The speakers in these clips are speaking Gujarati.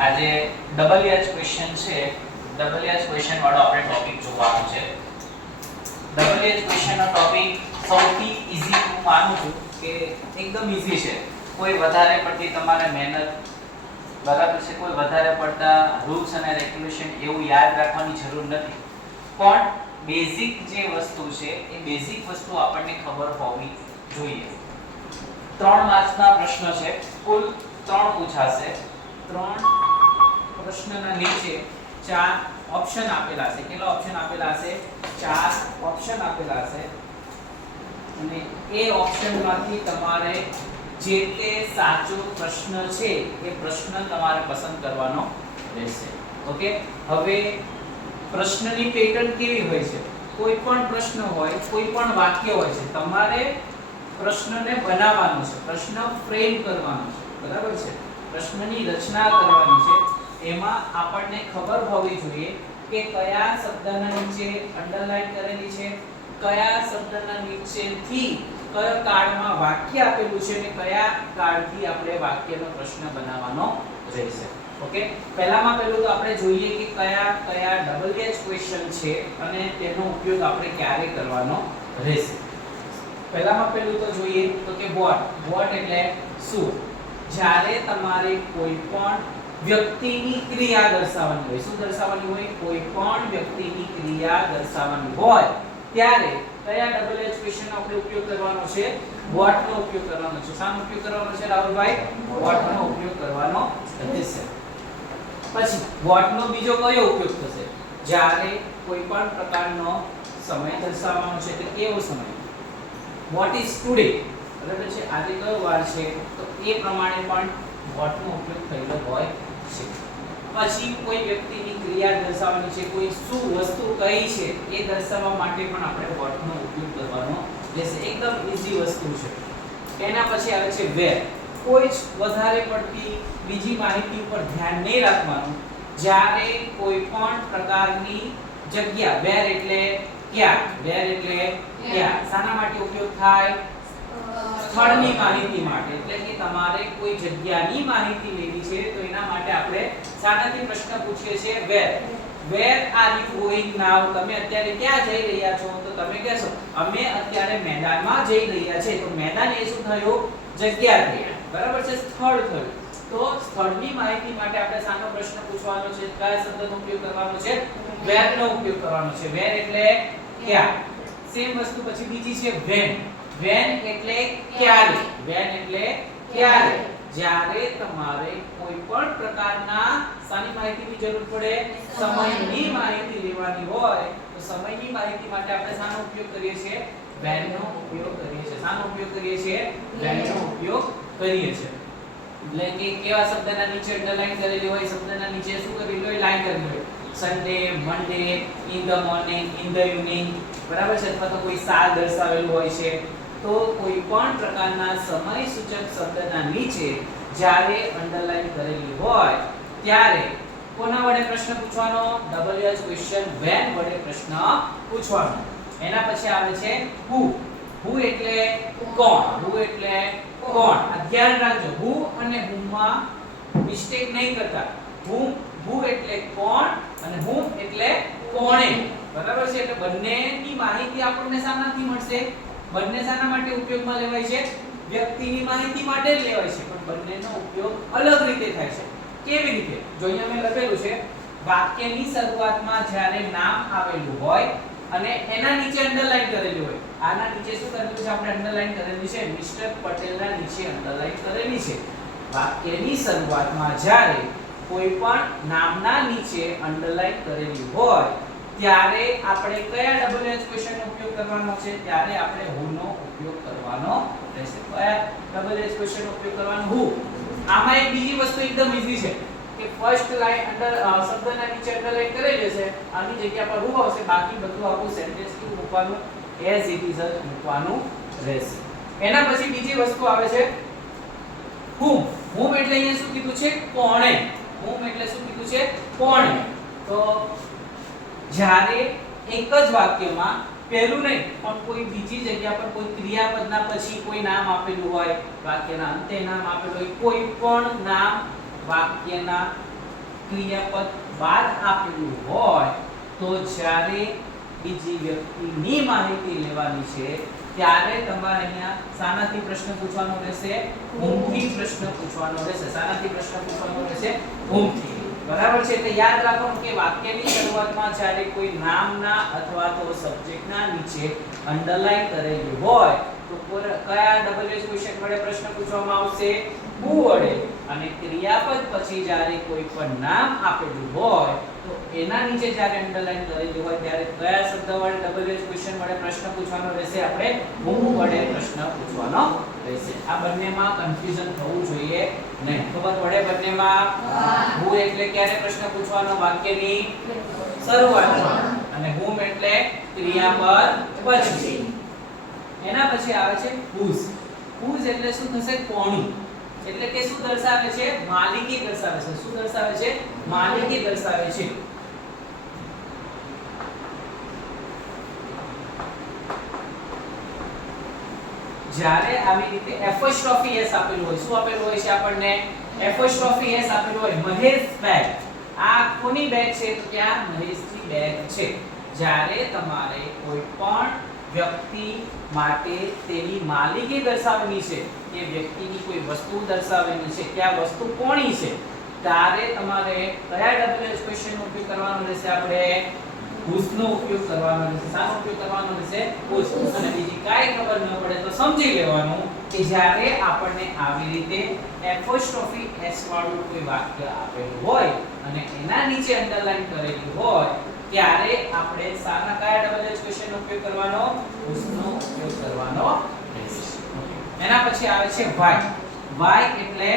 આજે ડબલ એચ ક્વેશ્ચન છે. ડબલ એચ ક્વેશ્ચન વાળો આપણે ટોપિક જોવાનો છે. ડબલ એચ ક્વેશ્ચનનો ટોપિક સૌથી ઈઝી હું માનું છું કે એકદમ ઈઝી છે. કોઈ વધારે પડતી તમારે મહેનત બરાબર છે, કોઈ વધારે પડતા રૂલ્સ અને રેગ્યુલેશન એવું યાદ રાખવાની જરૂર નથી. પણ બેઝિક જે વસ્તુ છે એ બેઝિક વસ્તુ આપણને ખબર હોવી જોઈએ. 3 માર્ક્સના પ્રશ્ન છે. કુલ 3 પૂછાશે. 3 પ્રશ્નના નીચે 4 ઓપ્શન આપેલા છે. કેટલા ઓપ્શન આપેલા છે? 4 ઓપ્શન આપેલા છે. અને એ ઓપ્શનમાંથી તમારે જે તે સાચો પ્રશ્ન છે એ પ્રશ્ન તમારે પસંદ કરવાનો રહેશે. ઓકે, હવે પ્રશ્નની પેટર્ન કેવી હોય છે? કોઈ પણ પ્રશ્ન હોય, કોઈ પણ વાક્ય હોય છે, તમારે પ્રશ્નને બનાવવાનો છે, પ્રશ્ન ફ્રેમ કરવાનો છે, બરાબર છે, પ્રશ્નની રચના કરવાની છે. એમાં આપણને ખબર હોવી જોઈએ કે કયા શબ્દના નીચે અંડરલાઈન કરેલી છે, કયા શબ્દના નીચેથી કયા કાળમાં વાક્ય આપેલું છે અને કયા કાળથી આપણે વાક્યનો પ્રશ્ન બનાવવાનો રહેશે. ઓકે, પહેલામાં પહેલું તો આપણે જોઈએ કે કયા કયા ડબલ એચ ક્વેશ્ચન છે અને તેનો ઉપયોગ આપણે ક્યારે કરવાનો રહેશે. પહેલામાં પહેલું તો જોઈએ તો કે વોટ એટલે શું. જ્યારે તમારે કોઈ પણ વ્યક્તિની ક્રિયા દર્શાવવાની હોય, શું દર્શાવવાની હોય? કોઈ પણ વ્યક્તિની ક્રિયા દર્શાવવાની હોય ત્યારે કયા ડબલ એચ ક્વેશ્ચનનો આપણે ઉપયોગ કરવાનો છે? વોટ નો ઉપયોગ કરવાનો છે. શાનો ઉપયોગ કરવાનો છે રાહુલભાઈ? વોટ નો ઉપયોગ કરવાનો રહેશે. પછી વોટ નો બીજો કયો ઉપયોગ થશે? જ્યારે કોઈ પણ પ્રકારનો સમય દર્શાવવાનો છે તો કેવો સમય? વોટ ઇઝ ટુડે, બરાબર છે, આજે કયો વાર છે, તો એ પ્રમાણે પણ વોટ નો ઉપયોગ થયેલો હોય છે. પછી કોઈ વ્યક્તિની ક્રિયા દર્શાવવાની છે, કોઈ શું વસ્તુ કઈ છે એ દર્શાવવા માટે પણ આપણે વોટ નો ઉપયોગ કરવાનો રહેશે. એકદમ ઈઝી વસ્તુ છે. એના પછી આવે છે વેર. કોઈ જ વધારે પડતી બીજી માહિતી ઉપર ધ્યાન નહીં રાખવાનું. જ્યારે કોઈ પણ પ્રકારની જગ્યા, વેર એટલે ક્યાં, વેર એટલે ક્યાં, શાના માટે ઉપયોગ થાય? સ્થળની માહિતી માટે. એટલે કે તમારે કોઈ જગ્યાની માહિતી લેવી છે તો એના માટે આપણે શાનાથી પ્રશ્ન પૂછીએ છીએ? વેર. વેર આર યુ ગોઈંગ નાઉ? તમે અત્યારે ક્યાં જઈ રહ્યા છો? તો તમે કહેશો અમે અત્યારે મેદાનમાં જઈ રહ્યા છે. તો મેદાન એ શું થયું? જગ્યા થઈ, બરાબર છે, સ્થળ થયું. તો સ્થળની માહિતી માટે આપણે શાનો પ્રશ્ન પૂછવાનો છે? કયા શબ્દનો ઉપયોગ કરવાનો છે? વેર નો ઉપયોગ કરવાનો છે. વેર એટલે ક્યાં. સેમ વસ્તુ પછી બીજી છે વેન. વેન એટલે ક્યારે. વેન એટલે ક્યારે. જ્યારે તમારે કોઈ પણ પ્રકારના શાની માહિતીની જરૂર પડે? સમયની માહિતી લેવાની હોય તો સમયની માહિતી માટે આપણે શાનો ઉપયોગ કરીએ છીએ? વેન નો ઉપયોગ કરીએ છીએ. શાનો ઉપયોગ કરીએ છીએ? વેન નો ઉપયોગ કરીએ છીએ. એટલે કે કેવા શબ્દના નીચે અંડરલાઈન કરેલી હોય, શબ્દના નીચે શું કરેલું હોય? લાઈન કરેલી હોય. Sunday, Monday, in the morning, in the evening, બરાબર છે, અથવા તો કોઈ સાલ દર્શાવેલું હોય છે. તો કોઈ પણ પ્રકારના સમય સૂચક શબ્દના નીચે જ્યારે અંડરલાઈન કરેલી હોય ત્યારે કોના વડે પ્રશ્ન પૂછવાનો? ડબલ એચ ક્વેશ્ચન વેન વડે પ્રશ્ન પૂછવાનો. એના પછી આવે છે હુ. હુ એટલે કોણ. હુ એટલે કોણ. આ ધ્યાન રાખજો, હુ અને હુ માં મિસ્ટેક નહીં કરતા. હુ એટલે કોણ અને હું એટલે કોણે, બરાબર છે. એટલે બંનેની માહિતી આપણને શામાંથી મળશે? બંને શાના માટે ઉપયોગમાં લેવાય છે? વ્યક્તિની માહિતી માટે જ લેવાય છે, પણ બંનેનો ઉપયોગ અલગ રીતે થાય છે. કેવી રીતે? જો અહીંયા મેં લખેલું છે વાક્યની શરૂઆતમાં જ્યારે નામ આવેલું હોય અને એના નીચે અંડરલાઈન કરેલી હોય. આના નીચે શું કરેલું છે? આપણે અંડરલાઈન કરેલી છે મિસ્ટર પટેલના નીચે અંડરલાઈન કરેલી છે. વાક્યની શરૂઆતમાં જ્યારે કોઈ પણ નામના નીચે અંડરલાઈન કરેલી હોય ત્યારે આપણે કયા ડબલ એચ ક્વેશ્ચનનો ઉપયોગ કરવાનો છે? ત્યારે આપણે હુ નો ઉપયોગ કરવાનો રહેશે. કયા ડબલ એચ ક્વેશ્ચનનો ઉપયોગ કરવાનો? હુ. આમાં એક બીજી વસ્તુ એકદમ ઈઝી છે કે ફર્સ્ટ લાઈન અંડર શબ્દના નીચે અંડરલાઈન કરેલી છે, આની જગ્યા પર હુ આવશે, બાકી બધું આપણું સેન્ટેન્સ કેવું મૂકવાનું? એઝ ઇટ ઇઝ જ મૂકવાનું રહેશે. એના પછી બીજી વસ્તુ આવે છે whom. whom એટલે અહીંયા શું કીધું છે? કોણે. whom એટલે શું કીધું છે? કોણે. તો જ્યારે એક જ વાક્યમાં પહેલું નહીં પણ કોઈ બીજી જગ્યા પર કોઈ ક્રિયાપદના પછી કોઈ નામ આપેલું હોય, વાક્યના અંતે નામ આપેલું હોય, કોઈ પણ નામ વાક્યના ક્રિયાપદ બાદ આપેલું હોય તો જ્યારે બીજી વ્યક્તિની માહિતી લેવાની છે ત્યારે તમારે અહીંયા શાનાથી પ્રશ્ન પૂછવાનો રહેશે? whomથી પ્રશ્ન પૂછવાનો રહેશે. શાનાથી પ્રશ્ન પૂછવાનો રહેશે? whomથી. બરાબર છે. એટલે યાદ રાખવાનું કે વાક્યની શરૂઆતમાં જ્યારે કોઈ નામના અથવા તો સબ્જેક્ટના નીચે અંડરલાઈન કરેલી હોય તો કયા ડબલ ક્વેશ્ચન વડે પ્રશ્ન પૂછવામાં આવશે? who વડે. અને ક્રિયાપદ પછી જ્યારે કોઈ પણ નામ આપેલું હોય તો એના નીચે જ્યારે અંડરલાઈન કરેલું હોય ત્યારે કયા શબ્દ વડે ડબલ ક્વેશ્ચન વડે પ્રશ્ન પૂછવાનો રહેશે? આપણે whom વડે પ્રશ્ન પૂછવાનો રહેશે. આ બંનેમાં કન્ફ્યુઝન થવું જોઈએ નહીં. ખબર પડે બંનેમાં? who એટલે ક્યારે પ્રશ્ન પૂછવાનો? વાક્યની શરૂઆતમાં. અને whom એટલે ક્રિયાપદ પછી. એના પછી આવે છે whose. whose એટલે શું થશે? કોનું. એટલે કે શું દર્શાવે છે? માલિકી દર્શાવે છે. શું દર્શાવે છે? માલિકી દર્શાવે છે. જ્યારે આવી રીતે એપોસ્ટ્રોફી એસ આપેલું હોય, શું આપેલું હોય છે આપણને? એપોસ્ટ્રોફી એસ આપેલું હોય, મહેશ બેગ. આ કોની બેગ છે? તો ત્યાં મહેશની બેગ છે. જ્યારે તમારે કોઈ પણ વ્યક્તિ માટે તેની માલિકી દર્શાવવાની છે, એ વ્યક્તિની કોઈ વસ્તુ દર્શાવવાની છે કે આ વસ્તુ કોની છે, ત્યારે તમારે કયા ડબલ ક્વેશ્ચન નો ઉપયોગ કરવાનો રહેશે? આપણે whose નો ઉપયોગ કરવાનો રહેશે. શાનો ઉપયોગ કરવાનો રહેશે? whose. અને બીજી કાઈ ખબર ન પડે તો સમજી લેવાનું કે જ્યારે આપણને આવી રીતે એપોસ્ટ્રોફી એસ વાળું કોઈ વાક્ય આપેલું હોય અને એના નીચે અંડરલાઈન કરેલું હોય ત્યારે આપણે શાના કયા ડબલ ક્વેશ્ચન નો ઉપયોગ કરવાનો? whose નો ઉપયોગ કરવાનો રહેશે. એના પછી આવે છે why. why એટલે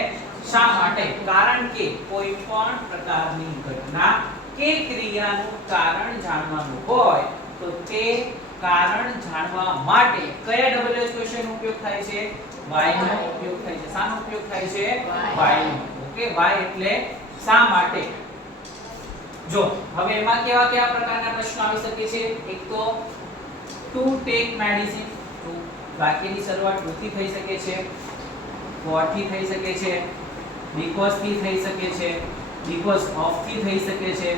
શા માટે? કારણ કે કોઈ પણ પ્રકારની ઘટના કે ક્રિયાનું કારણ જાણવાનું હોય તો તે કારણ જાણવા માટે કયા ડબલ ક્વેશ્ચન નો ઉપયોગ થાય છે? why નો ઉપયોગ થાય છે. શાનો ઉપયોગ થાય છે? why no. ઓકે. why એટલે શા માટે. જો હવે એમાં કેવા પ્રકારના પ્રશ્નો આવી શકે છે? એક તો ટુ ટેક મેડિસિન. તો વાક્યની શરૂઆત ટુ થી થઈ શકે છે, ફોર થી થઈ શકે છે, બીકોઝ થી થઈ શકે છે, બીકોઝ ઓફ થી થઈ શકે છે.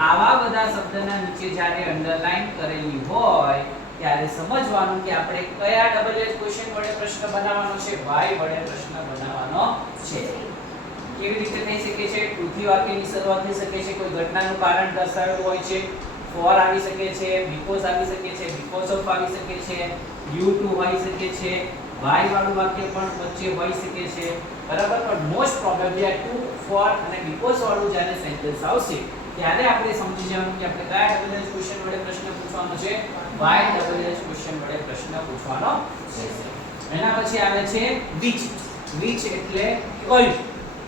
આવા બધા શબ્દના નીચે જ્યારે અંડરલાઈન કરેલી હોય ત્યારે સમજવાનું કે આપણે કયા ડબલ ક્વેશ્ચન વડે પ્રશ્ન બનાવવાનો છે? why વડે પ્રશ્ન બનાવવાનો છે. કેવી રીતે થઈ શકે છે? ટુ થી વાક્યની શરૂઆત થઈ શકે છે, કોઈ ઘટનાનું કારણ દર્શાવેલું હોય છે, ફોર આવી શકે છે, બીકોઝ આવી શકે છે, બીકોઝ ઓફ આવી શકે છે, ડ્યુ ટુ હોઈ શકે છે, વાય વાળું વાક્ય પણ વચ્ચે હોઈ શકે છે. બરાબર. પણ મોસ્ટ પ્રોબેબલી આ ટુ, ફોર અને બીકોઝ વાળું જ્યારે સેન્ટેન્સ આવશે ત્યારે આપણે સમજી જવાનું કે આપણે કયા ડબલ ક્વેશ્ચન વડે પ્રશ્ન પૂછવાનો છે? વાય ડબલ ક્વેશ્ચન વડે પ્રશ્ન પૂછવાનો છે. એના પછી આવે છે which. which એટલે કયું.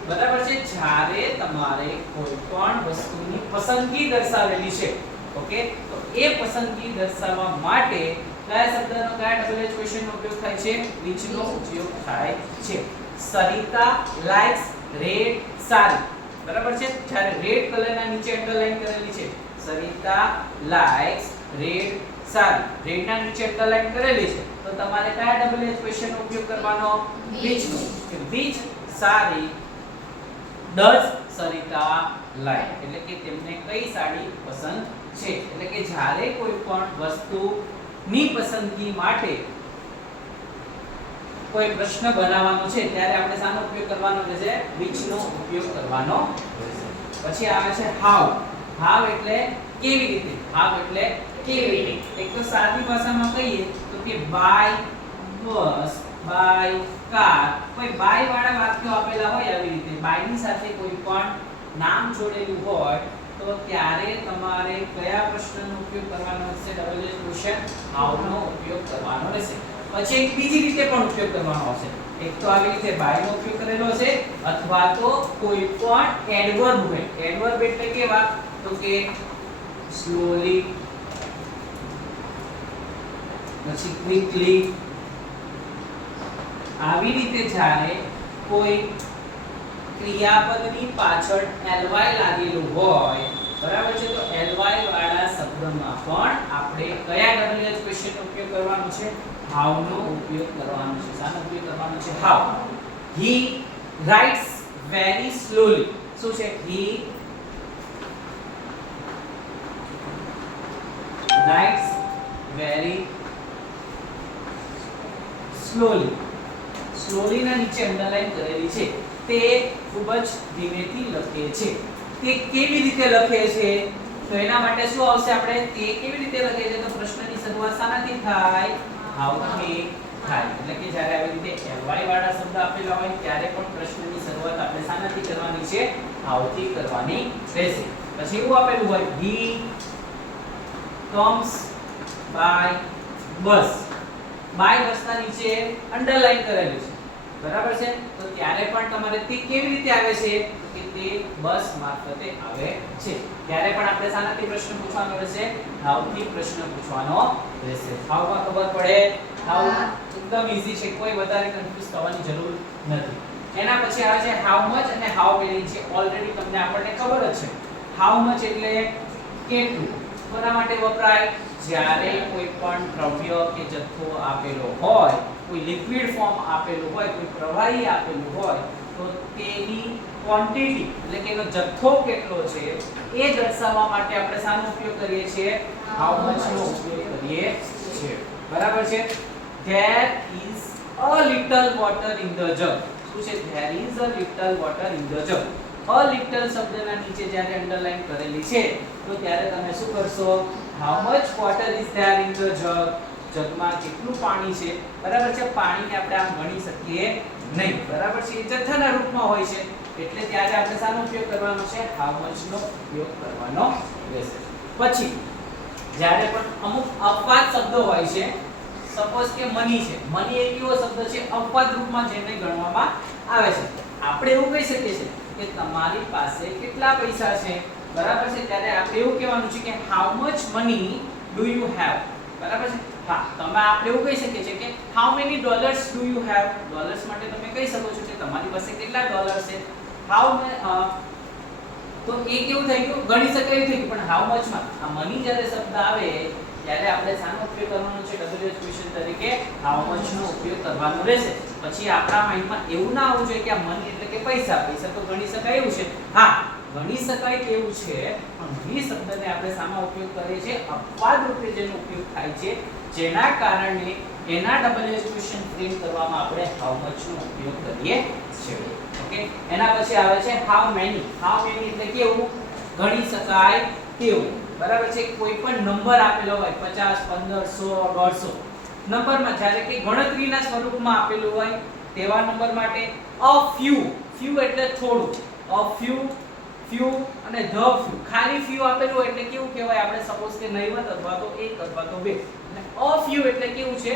બરાબર છે. જ્યારે તમારે કોઈ પણ વસ્તુની પસંદગી દર્શાવેલી છે, ઓકે, તો એ પસંદગી દર્શાવવા માટે કયા શબ્દનો કયા ડબલ ક્વેશ્ચન નો ઉપયોગ થાય છે? which નો ઉપયોગ થાય છે. સરિતા લાઇક્સ રેડ સારી. બરાબર છે. જ્યારે રેડ કલરના નીચે અંડરલાઈન કરેલી છે, સરિતા લાઇક્સ રેડ સારી, રેડના નીચે અંડરલાઈન કરેલી છે, તો તમારે કયા ડબલ ક્વેશ્ચન નો ઉપયોગ કરવાનો? which નો. કે which સારી does સરિતા like. એટલે કે તેમને કઈ સાડી પસંદ છે. એટલે કે જ્યારે કોઈ પણ વસ્તુની પસંદગી માટે કોઈ પ્રશ્ન બનાવવાનો છે ત્યારે આપણે શાનો ઉપયોગ કરવાનો રહેશે? which નો ઉપયોગ કરવાનો રહેશે. પછી આવે છે how. how એટલે કેવી રીતે. how એટલે કેવી રીતે. એક તો સાદી ભાષામાં કહીએ તો કે by bus, by car. કોઈ by વાળા વાક્યો આપેલા હોય આવી રીતે, by ની સાથે કોઈ પણ નામ જોડેલું હોય તો ત્યારે તમારે કયા પ્રશ્નનો ઉપયોગ કરવાનો રહેશે? ડબલ ક્વેશ્ચન how નો ઉપયોગ કરવાનો રહેશે. પછી એક બીજી રીતે પણ ઉપયોગ કરવાનો આવશે. એક તો આવી રીતે by નો ઉપયોગ કરેલો હશે અથવા તો કોઈ પણ એડવર્બ હોય. એડવર્બ એટલે કેવા? તો કે સ્લોલી, પછી ક્વિકલી. આવી રીતે જ્યારે કોઈ ક્રિયાપદની પાછળ ly લાગેલું હોય, બરાબર છે, તો ly વાળા શબ્દમાં પણ આપણે કયા ડબલ ક્વેશ્ચન નો ઉપયોગ કરવાનો છે? how નો ઉપયોગ કરવાનો છે. શાનો ઉપયોગ કરવાનો છે? how. he writes very slowly. શું છે he writes very slowly ના નીચે અંડરલાઈન કરેલી છે તે ખૂબ જ ધીમેથી લખે છે તે કેવી રીતે લખે છે તો એના માટે શું આવશે આપણે તે કેવી રીતે લખે છે તો પ્રશ્નની શરૂઆત શાનાથી થાય હાઉથી થાય એટલે કે જ્યારે આવી રીતે ly વાળા શબ્દ આપેલા હોય ત્યારે પણ પ્રશ્નની શરૂઆત આપણે શાનાથી કરવાની છે હાઉથી કરવાની રહેશે પછી એવું આપેલું હોય he comes by bus ના નીચે અંડરલાઈન કરેલું છે બરાબર છે તો ત્યારે પણ તમારે તે કેવી રીતે આવે છે કે તે બસ મારફતે આવે છે ત્યારે પણ આપણે શાનાથી પ્રશ્ન પૂછવાનો રહેશે હાઉ થી પ્રશ્ન પૂછવાનો રહેશે હાઉ માં ખબર પડે હાઉ એકદમ ઈઝી છે કોઈ વધારે કન્ફ્યુઝ થવાની જરૂર નથી એના પછી આવે છે હાઉ મચ અને હાઉ મેની છે ઓલરેડી તમને આપણને ખબર જ છે હાઉ મચ એટલે કેટલું કોના માટે વપરાય જ્યારે કોઈ પણ દ્રવ્ય કે જથ્થો આપેલો હોય કોઈ લિક્વિડ ફોર્મ આપેલું હોય કોઈ પ્રવાહી આપેલું હોય તો તેની ક્વોન્ટિટી એટલે કે એનો જથ્થો કેટલો છે એ દર્શાવવા માટે આપણે શાનો ઉપયોગ કરીએ છીએ હાઉ મચ નો ઉપયોગ કરીએ છીએ બરાબર છે there is a little water in the jug શું છે there is a little water in the jug a little શબ્દના નીચે જ્યારે અંડરલાઈન કરેલી છે તો ત્યારે તમે શું કરશો how much water is there in the jug જગમાં કેટલું પાણી છે બરાબર છે પાણીને આપણે આમ ગણી શકીએ નહીં બરાબર છે એ જથ્થાના રૂપમાં હોય છે એટલે ત્યારે આપણે શાનો ઉપયોગ કરવાનો છે how much નો ઉપયોગ કરવાનો રહેશે પછી જ્યારે પણ અમુક અપવાદ શબ્દો હોય છે સપોઝ કે મની છે મની એક એવો શબ્દ છે અપવાદ રૂપમાં જેને ગણવામાં આવે છે આપણે એવું કહી શકીએ છીએ કે તમારી પાસે કેટલા પૈસા છે બરાબર છે ત્યારે આપણે એવું કહેવાનું છે કે how much money do you have બરાબર છે હા તમે આપણે એવું કહી શકીએ છીએ કે how many dollars do you have dollars માટે તમે કહી શકો છો કે તમારી પાસે કેટલા ડોલર છે how તો એ કેવું થઈ ગયું ગણી શકાય થઈ ગયું પણ how much માં આ મની જ્યારે શબ્દ આવે ત્યારે આપણે શાનો ઉપયોગ કરવાનો છે WH ક્વેશ્ચન તરીકે how much નો ઉપયોગ કરવાનો રહેશે પછી આપણા માઈન્ડમાં એવું ના આવવું જોઈએ કે આ મની એટલે કે પૈસા પૈસા તો ગણી શકાય એવું છે હા ગણી શકાય તેવું છે પણ મની શબ્દને આપણે શામાં ઉપયોગ કરીએ છીએ અપવાદ રૂપે જેનો ઉપયોગ થાય છે જેના કારણે એના WH ક્વેશ્ચન ફ્રેમ કરવામાં આપણે how much નો ઉપયોગ કરીએ છીએ ઓકે એના પછી આવે છે how many એટલે કેવું ગણી શકાય તેવું બરાબર છે કોઈ પણ નંબર આપેલો હોય 50 15 100 150 નંબરમાં જ્યારે કે ગણતરીના સ્વરૂપમાં આપેલું હોય તેવા નંબર માટે a few એટલે થોડું a few અને the few ખાલી few આપેલું હોય એટલે કેવું કહેવાય આપણે સપોઝ કે નહીવત અથવા તો એક અથવા તો બે અને a few એટલે કેવું છે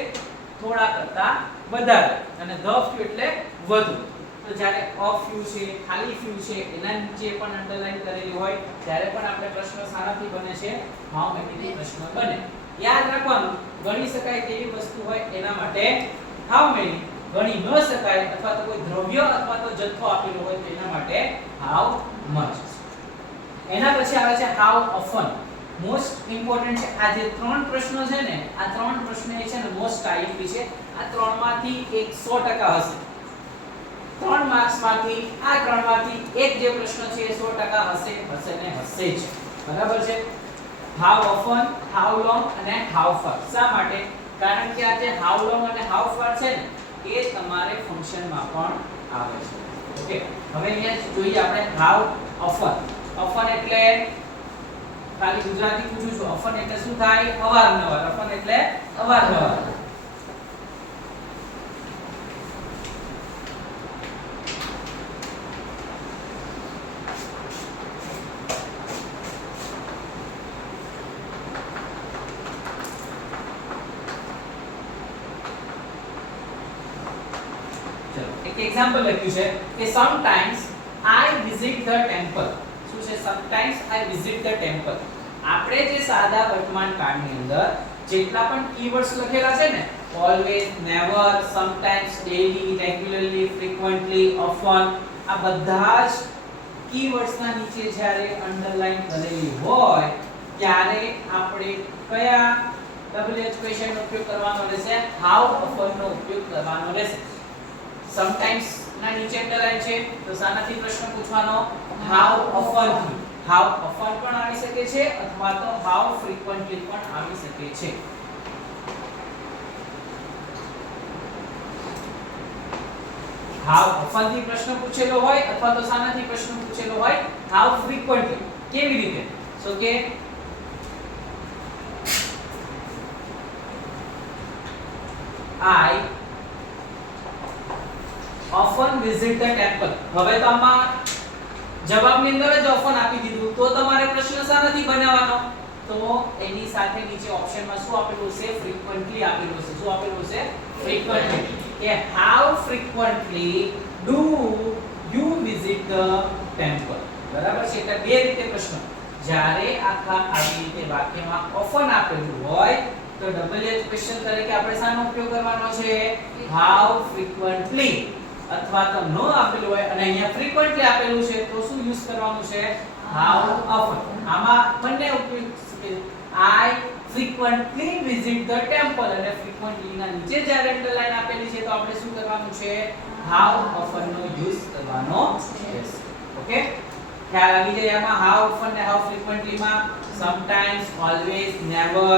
થોડા કરતા વધારે અને the few એટલે વધુ તો જ્યારે a few છે ખાલી few છે એના નીચે પણ અંડરલાઈન કરેલી હોય ત્યારે પણ આપણે પ્રશ્ન સારાથી બને છે how many થી પ્રશ્ન બને યાદ રાખવાનું ગણી શકાય તેવી વસ્તુ હોય એના માટે how many ગણી ન શકાય અથવા તો કોઈ દ્રવ્ય અથવા તો જથ્થો આપેલો હોય તો એના માટે how much એના પછી આવે છે how often મોસ્ટ ઇમ્પોર્ટન્ટ છે આ જે ત્રણ પ્રશ્નો છે ને આ ત્રણ પ્રશ્ન એ છે ને મોસ્ટ આઈએમપી છે આ ત્રણમાંથી એક 100% હશે 3 માર્ક્સ માંથી આ ત્રણમાંથી એક જે પ્રશ્ન છે એ 100% હશે ને હશે જ બરાબર છે how often how long અને how far શા માટે કારણ કે આ જે how long અને how far છે ને એ તમારે ફંક્શનમાં પણ આવે છે ઓકે હવે અહીંયા જોઈએ આપણે how often એટલે ખાલી ગુજરાતી પૂછું છું often એટલે શું થાય અવારનવાર often એટલે અવારનવાર એક્ઝામ્પલ લખ્યું છે કે sometimes I visit the temple શું છે sometimes I visit the temple આપણે જે સાદા વર્તમાન કાળની અંદર જેટલા પણ કીવર્ડ્સ લખેલા છે ને always never sometimes daily regularly frequently often આ બધા જ કીવર્ડ્સ ના નીચે જ્યારે અંડરલાઈન કરેલી હોય ત્યારે આપણે કયા WH ક્વેશ્ચન નો ઉપયોગ કરવાનો રહેશે how often નો ઉપયોગ કરવાનો રહેશે sometimes ના નીચે અંડરલાઈન છે તો સાનાથી પ્રશ્ન પૂછવાનો હાઉ ઓફન થી. હાઉ ઓફન પણ આવી શકે છે અથવા તો હાઉ ફ્રીક્વન્ટલી પણ આવી શકે છે. હાઉ ઓફન થી પ્રશ્ન પૂછેલો હોય અથવા તો સાનાથી પ્રશ્ન પૂછેલો હોય હાઉ ફ્રીક્વન્ટલી. કેવી રીતે? સો કે I often visit the temple. હવે તો આમાં જવાબની અંદર જ ઓફન આપી દીધું તો તમારે પ્રશ્ન શાનાથી બનાવવાનો? તો એની સાથે નીચે ઓપ્શનમાં શું આપેલું છે? ફ્રીક્વન્ટલી આપેલું છે. શું આપેલું છે? ફ્રીક્વન્ટલી. કે how frequently do you visit the temple? બરાબર છે. એટલે બે રીતે પ્રશ્ન. જ્યારે આખા આવી રીતે વાક્યમાં ઓફન આપેલું હોય તો WH ક્વેશ્ચન તરીકે આપણે શાનો ઉપયોગ કરવાનો છે? how frequently. અથવા તો નો આપેલું હોય અને અહીંયા ફ્રીક્વન્ટલી આપેલું છે તો શું યુઝ કરવાનું છે? how often. આમાં બંને ઉપયોગ છે. I frequently visit the temple અને frequently ના નીચે જ્યારે અંડરલાઈન આપેલી છે તો આપણે શું કરવાનું છે? how often નો યુઝ કરવાનો છે. ઓકે, ખ્યાલ આવી જાય આમાં how often ને how frequently માં sometimes, always, never,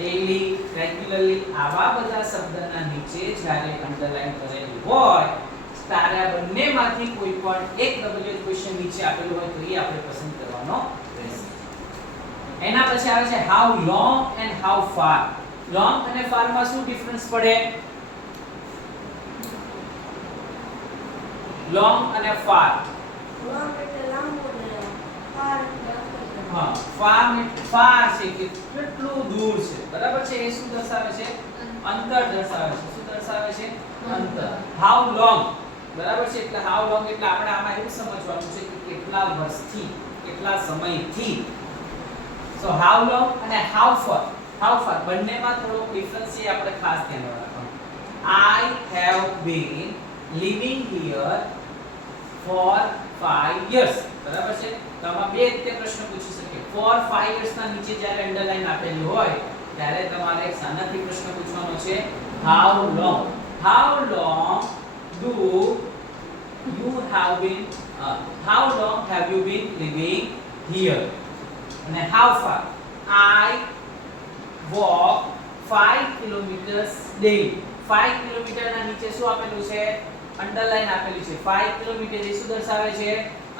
daily, regularly આવા બધા શબ્દના નીચે જ્યારે અંડરલાઈન કરેલી હોય ત્યારે આ બંનેમાંથી કોઈ પણ એક WH ક્વેશ્ચન નીચે આપેલું હોય તો એ આપણે પસંદ કરવાનો રહેશે. એના પછી આવે છે how long and how far. long અને far માં શું ડિફરન્સ પડે? long અને far. long એટલે લાંબુ ને far એટલે હા, far છે કે કેટલું દૂર છે. બરાબર છે. એ શું દર્શાવે છે? અંતર દર્શાવે છે. શું દર્શાવે છે? અંતર. how long. બરાબર છે. એટલે how long એટલે આપણે આમાં એવું સમજવાનું છે કે કેટલા વર્ષથી, કેટલા સમયથી. સો how long અને how far. how far બંનેમાં થોડો ડિફરન્સ છે, આપણે ખાસ ધ્યાન રાખવાનું. I have been living here for 5 years. બરાબર છે. તો આમાં બે રીતે પ્રશ્ન પૂછી શકે. for 5 years ના નીચે જ્યારે અંડરલાઈન આપેલી હોય ત્યારે તમારે શાનાથી પ્રશ્ન પૂછવાનો છે? how long. how long do you have been how long have you been living here? અને how far? I walk 5 kilometers daily. 5 kilometre ના નીચે શું આપેલું છે? અંડરલાઈન આપેલી છે. 5 કિલોમીટર એ શું દર્શાવે છે?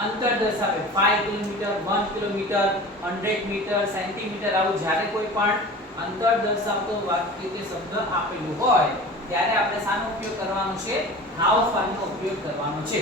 અંતર દર્શાવે. 5 કિલોમીટર, 1 કિલોમીટર, 100 મીટર, સેન્ટીમીટર આવું જ્યારે કોઈ પણ અંતર દર્શાવતો વાક્ય કે શબ્દ આપેલું હોય ત્યારે આપણે શાનો ઉપયોગ કરવાનો છે? how far નો ઉપયોગ કરવાનો છે.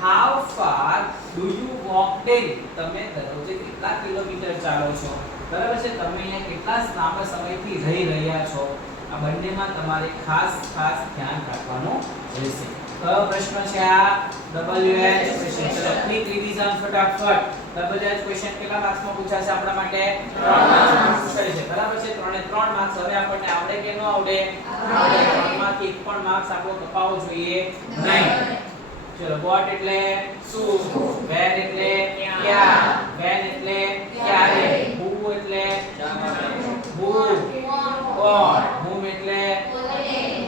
how far do you walk daily? તમે દરરોજ કેટલા કિલોમીટર ચાલો છો? બરાબર છે. તમે અહીંયા કેટલા લાંબા સમયથી રહી રહ્યા છો? આ બંનેમાં તમારે ખાસ ધ્યાન રાખવાનું રહેશે. કયો પ્રશ્ન છે આ? WH question. ચલો ક્વિક રિવિઝન ફટાફટ. WH ક્વેશ્ચન કેટલા માર્ક્સમાં પૂછાશે આપણા માટે? 3 માર્ક્સમાં પૂછાય છે. બરાબર છે. 3 ને 3 માર્ક્સ. હવે આપણને આવડે કે ન આવડે? આવડે. 3 માંથી એક પણ માર્ક્સ આપણો કપાવવો જોઈએ નહીં. ચલો વોટ એટલે શું? વેર એટલે ક્યાં? વેન એટલે ક્યારે? હુ એટલે હુ, કોણ? whom એટલે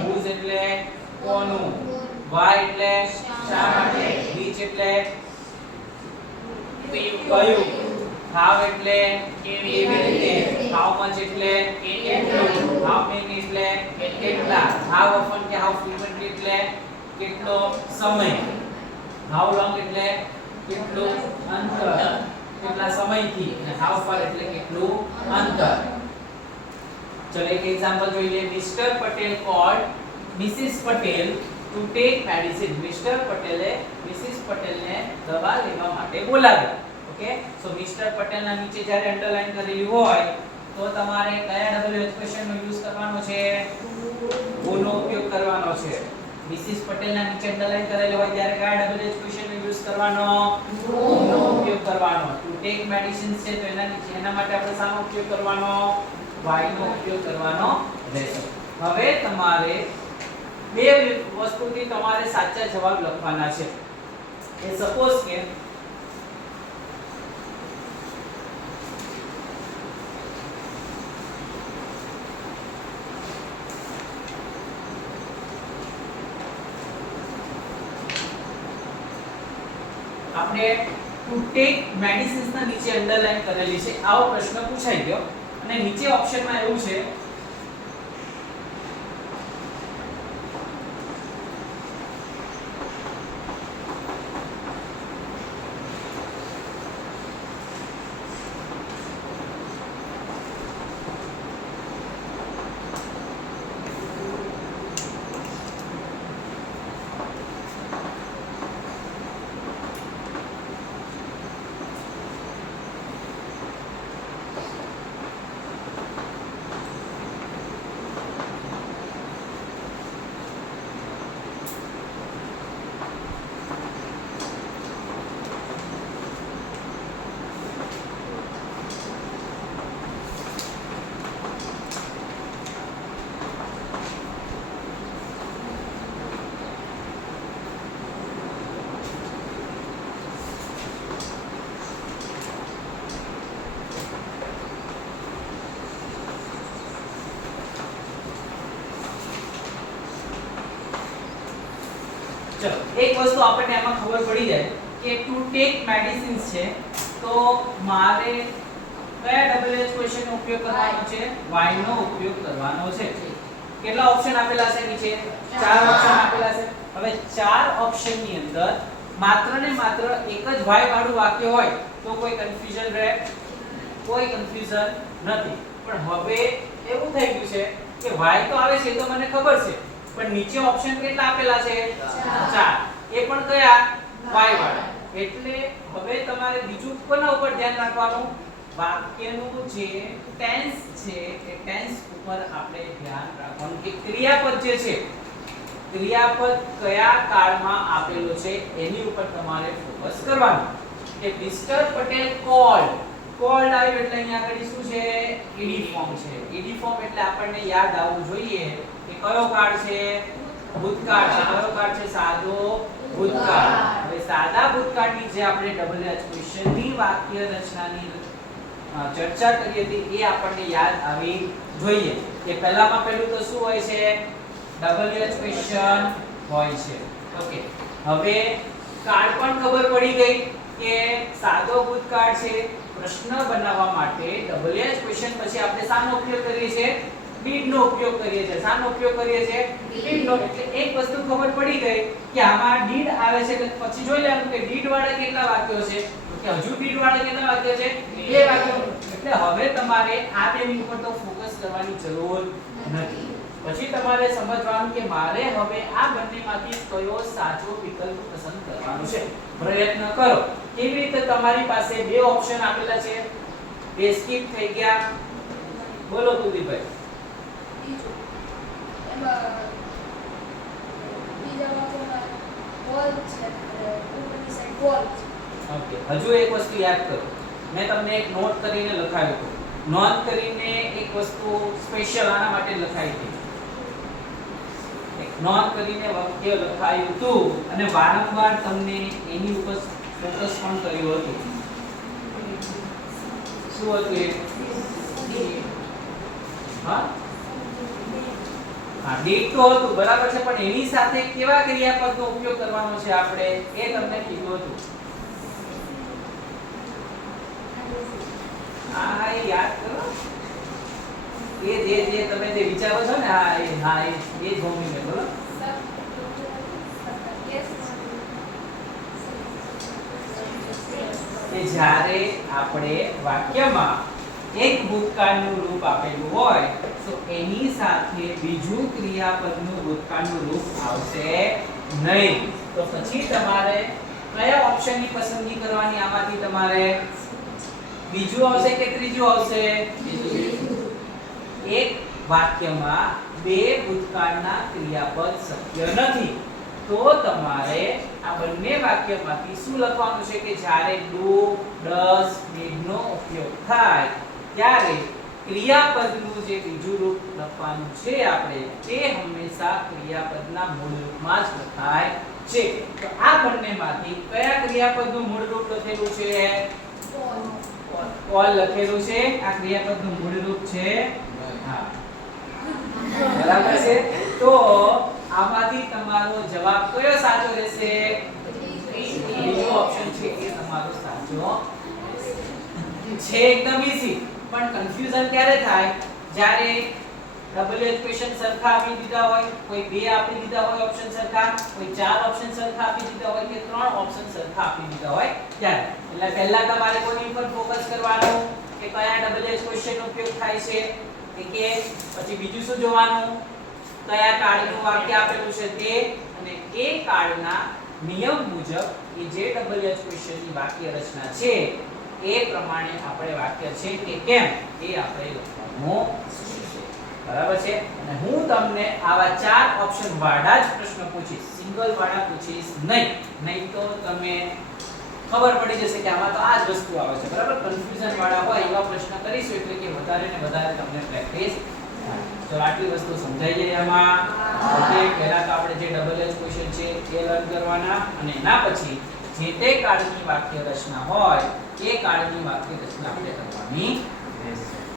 whose એટલે કોનું? why એટલે શા માટે? which એટલે કયું? how એટલે કેવી રીતે? how much એટલે કેટલું? how many એટલે કેટલા? how often કે how frequently એટલે કેટલો સમય? how long એટલે કેટલું અંતર, કેટલા સમયથી? અને how far એટલે કેટલું અંતર. ચલો એક એક્ઝામ્પલ જોઈ લઈએ. Mr Patel called Mrs Patel to take medicine. Mr પટેલે મિસિસ પટેલને દવા લેવા માટે બોલાવ્યા. ઓકે, સો મિસ્ટર પટેલના નીચે જ્યારે અંડરલાઈન કરેલી હોય તો તમારે કયા WH ક્વેશ્ચનનો યુઝ કરવાનો છે? who નો ઉપયોગ કરવાનો છે. મિસિસ પટેલના નીચે અંડરલાઈન કરેલી હોય ત્યારે કયા WH ક્વેશ્ચનનો યુઝ કરવાનો? who નો ઉપયોગ કરવાનો. ટુ ટેક મેડિસિન છે તો એના નીચે એના માટે આપણે શાનો ઉપયોગ કરવાનો? why નો ઉપયોગ કરવાનો રહેશે. હવે તમારે બે વસ્તુથી તમારે સાચા જવાબ લખવાના છે. એ સપોઝ કે આપણે ટુ ટેક મેડિસિન્સ ના નીચે અંડરલાઈન કરેલી છે. આવો પ્રશ્ન પૂછાઈ ગયો અને નીચે ઓપ્શનમાં એવું છે ચલો એક વસ્તુ આપણને આમાં ખબર પડી જાય કે ટુ ટેક મેડિસિન્સ છે તો મારે કયા ડબલ એચ ક્વેશ્ચન નો ઉપયોગ કરવાનો છે y નો ઉપયોગ કરવાનો છે. કેટલા ઓપ્શન આપેલા છે નીચે? 4 ઓપ્શન આપેલા છે. હવે 4 ઓપ્શન ની અંદર માત્ર ને માત્ર એક જ y વાળું વાક્ય હોય તો કોઈ કન્ફ્યુઝન રહે? કોઈ કન્ફ્યુઝન નથી. પણ હવે એવું થઈ ગયું છે કે y તો આવે છે એ તો મને ખબર છે પણ નીચે ઓપ્શન કેટલા આપેલા છે? 4. એ પણ કયા? y વાળા. એટલે હવે તમારે બીજું કોના ઉપર ધ્યાન રાખવાનું? વાક્યનું જે ટેન્સ છે એ ટેન્સ ઉપર આપણે ધ્યાન રાખવાનું કે ક્રિયાપદ જે છે ક્રિયાપદ કયા કાળમાં આપેલો છે એની ઉપર તમારે ફોકસ કરવાનું. કે મિસ્ટર પટેલ કોલ્ડ આવ્યું એટલે અહીંયા આગળ શું છે? ઈડી ફોર્મ છે. ઈડી ફોર્મ એટલે આપણને યાદ આવવું જોઈએ કે કયો કાળ છે? ભૂતકાળ છે. કયો કાળ છે? સાદો ભૂતકાળ. હવે સાદા ભૂતકાળની જે આપણે ડબલ એચ ક્વેશ્ચન ની વાક્ય રચનાની ચર્ચા કરી હતી એ આપણને યાદ આવી જોઈએ. કે પહેલામાં પહેલું તો શું હોય છે? ડબલ એચ ક્વેશ્ચન હોય છે. ઓકે, હવે કાળ પણ ખબર પડી ગઈ કે સાદો ભૂતકાળ છે. પ્રશ્ન બનાવવા માટે ડબલ એચ ક્વેશ્ચન પછી આપણે શાનો ઉપયોગ કરીએ છીએ? ડીડ નો ઉપયોગ કરીએ છીએ. શાનો ઉપયોગ કરીએ છીએ? ડીડ નો. એટલે એક વસ્તુ ખબર પડી ગઈ કે આમાં ડીડ આવે છે એટલે પછી જોઈ લેવાનું કે ડીડ વાળા કેટલા વાક્યો છે. કે હજુ ડીડ વાળા કેટલા વાક્યો છે? 2 વાક્યો. એટલે હવે તમારે આ બે ઉપર તો ફોકસ કરવાની જરૂર નથી. પછી તમારે સમજવાનું કે મારે હવે આ બંનેમાંથી કયો સાચો વિકલ્પ પસંદ કરવાનો છે. પ્રયત્ન કરો. કેવી રીતે? તમારી પાસે 2 ઓપ્શન આપેલા છે, બે સ્કીપ થઈ ગયા. બોલો કુલદીપભાઈ. ઓકે, હજુ એક વસ્તુ યાદ કરો. મેં તમને એક નોટ કરીને લખાવ્યું હતું. નોંધ કરીને એક વસ્તુ સ્પેશિયલ આના માટે લખાઈ હતી. એક નોંધ કરીને વાક્ય લખાયું હતું અને વારંવાર તમને એની ઉપર ફોકસ પણ કર્યું હતું. શું હતું એ? હા, ડીડ તો હતું બરાબર છે પણ એની સાથે કેવા ક્રિયાપદનો ઉપયોગ કરવાનો છે આપણે એ તમને કીધું હતું. હા, એ યાદ કરો. એ જે તમે જે વિચારો છો ને એ જ ભૂમિ મેં બોલો. કે જ્યારે આપણે વાક્યમાં એક ભૂતકાળનું રૂપ આપેલું હોય તો એની સાથે બીજું ક્રિયાપદનું ભૂતકાળનું રૂપ આવશે નહીં. તો પછી તમારે કયા ઓપ્શનની પસંદગી કરવાની? આમાંથી તમારે બીજું આવશે કે ત્રીજું આવશે? એક વાક્યમાં 2 ભૂતકાળના ક્રિયાપદ શક્ય નથી. તો તમારે આ બંને વાક્યમાંથી શું લખવાનું છે કે જ્યારે ડુ, ડઝ, ડીડ નો ઉપયોગ થાય ત્યારે ક્રિયાપદનું જે બીજું રૂપ લખવાનું છે આપણે તે હંમેશા ક્રિયાપદના મૂળ રૂપમાં જ લખાય છે. તો આ બંનેમાંથી કયા ક્રિયાપદનું મૂળ રૂપ લખેલું છે? કોલ લખેલું છે. આ ક્રિયાપદનું મૂળ રૂપ છે. હા, બરાબર છે. તો આમાંથી તમારો જવાબ કયો સાચો રહેશે? બીજો ઓપ્શન છે એ જો છે એકદમ ઈઝી, પણ કન્ફ્યુઝન ક્યારે થાય જ્યારે WH ક્વેશ્ચન સરખા આપી દીધા હોય, કોઈ બે આપી દીધા હોય ઓપ્શન સરખા, કોઈ ચાર ઓપ્શન સરખા આપી દીધા હોય કે ત્રણ ઓપ્શન સરખા આપી દીધા હોય ત્યારે. એટલે પહેલા તમારે કોની ઉપર ફોકસ કરવાનું કે કયા WH ક્વેશ્ચન નો ઉપયોગ થાય છે કે પછી બીજું શું જોવાનું કયા કાર્ડનું વાક્ય આપેલું છે તે, અને એ કાર્ડના નિયમ મુજબ એ જે WH ક્વેશ્ચનની વાક્ય રચના છે એ પ્રમાણે આપણે વાક્ય છે કે કેમ એ આપણે લખવાનું છે. બરાબર છે. અને હું તમને આવા ચાર ઓપ્શન વાળા જ પ્રશ્ન પૂછીશ, સિંગલ વાળા પૂછીશ નહીં તો તમે ખબર પડી જશે કે આમાં તો આ જ વસ્તુ આવે છે. બરાબર, કન્ફ્યુઝન વાળા હોય એવા પ્રશ્ન કરીશું એટલે કે વધારે ને વધારે તમને પ્રેક્ટિસ થાય. તો આટલી વસ્તુ સમજાઈ ગઈ આમાં. ઓકે, પહેલા તો આપણે જે WH ક્વેશ્ચન છે એ લર્ન કરવાના, અને એના પછી જે તે કાર્ડની વાક્ય રચના હોય એ કાર્ડની વાક્ય રચના આપણે કરવાની